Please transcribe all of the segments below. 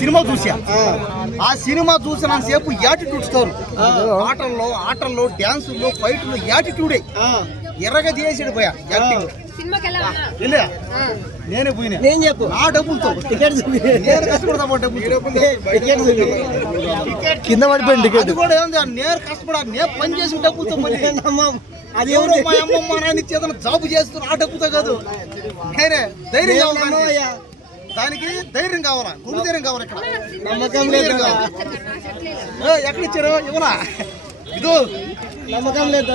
Cinema చూసా. ఆ cinema చూసినంతసేపు attitude store, ఆటల్లో డ్యాన్సుల్లో ఫైట్లో యాటిట్యూడే ఎర్రగా తీసేసాడు పోయా యాక్టింగ్. నేనే పోయినా, నేను చెప్పు నా డబ్బులతో నేను కష్టపడతా కింద పడిపోయింది టికెట్ కూడా ఏంది, నేను కష్టపడా నేను పని చేసిన డబ్బులతో. అది ఎవరో మా అమ్మమ్మ నాన్న చేతను జాబు చేస్తున్న ఆ డబ్బుతో కాదు. నేనే ధైర్యం కావాలి, దానికి ధైర్యం కావాలా, గురి ధైర్యం కావాలి. ఇక్కడ నమ్మకం లేదు. ఎక్కడ ఇచ్చారు ఇవ్వనా? ఇదో నమ్మకం లేదు.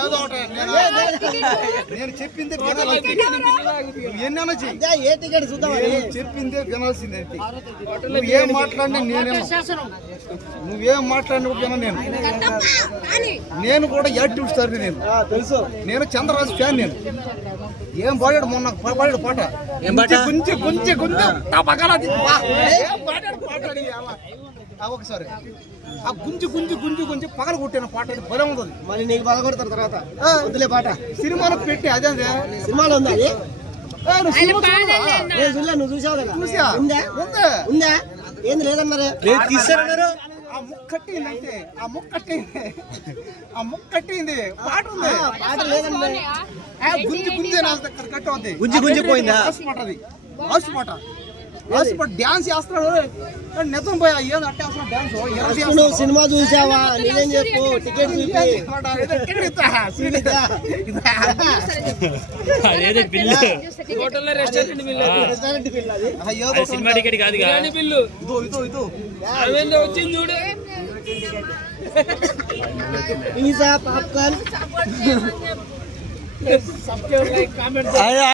ఏదో నేను చెప్పిందే చెప్పిందే వినాల్సిందే. నువ్వేం మాట్లాడినా నువ్వేం మాట్లాడినా నేను కూడా యాక్టివ్ స్టార్. నేను తెలుసు, నేను చంద్రరాజు ఫ్యాన్. నేను ఏం పాడాడు మొన్న పాడాడు పాట, కొంచెం కొంచెం కొంచెం ఒకసారి ఆ గుంజి గుంజి గుంజి గుంజి పగల కొట్టిన పాట బలం ఉంటుంది. మరి నీకు పగల కొడతారు తర్వాత వదిలే పాట సినిమాలో పెట్టి. అదే సినిమాలో ఉందా? నువ్వు చూసావు కదా? చూసా. ఉందా? ఏంది లేదన్నారు, తీసారన్నారు. ఆ ముక్కట్టింది అంతే, ఆ ముక్కట్టింది పాట ఉంది. పాట లేదండి, గుంజి గుంజి కట్ అవుతుంది. గుంజి గుంజి పోయిందా? అది పాట డాన్స్ చేస్తున్నాడు. నిజం పోయా ఏదో అట్టే డాన్స్. నువ్వు సినిమా చూసావా? నేనేం చెప్పు, టికెట్ పిజ్జా పాప్కార్న్.